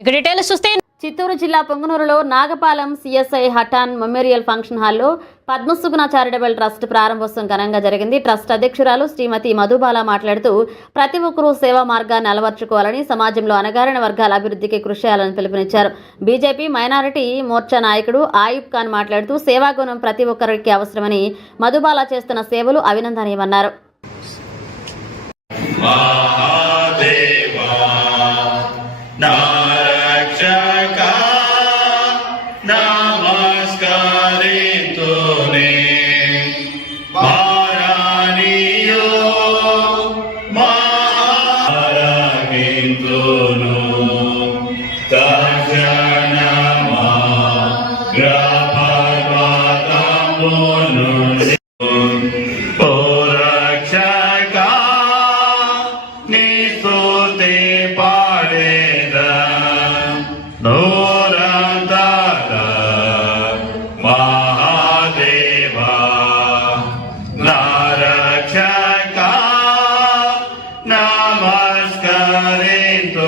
ఇక డీటెయిల్స్ చూస్తే చిత్తూరు జిల్లా పొంగనూరులో నాగపాలెం సిఎస్ఐ హఠాన్ మెమోరియల్ ఫంక్షన్ హాల్లో పద్మసుగుణ చారిటబుల్ ట్రస్ట్ ప్రారంభోత్సవం ఘనంగా జరిగింది. ట్రస్ట్ అధ్యక్షురాలు శ్రీమతి మధుబాల మాట్లాడుతూ ప్రతి ఒక్కరూ సేవా మార్గాన్ని అలవర్చుకోవాలని, సమాజంలో అణగారిన వర్గాల అభివృద్ధికి కృషి చేయాలని పిలుపునిచ్చారు. బీజేపీ మైనారిటీ మోర్చా నాయకుడు ఆయుబ్ ఖాన్ మాట్లాడుతూ సేవాగుణం ప్రతి ఒక్కరికి అవసరమని, మధుబాల చేస్తున్న సేవలు అభినందనీయమన్నారు. నమస్కరింతు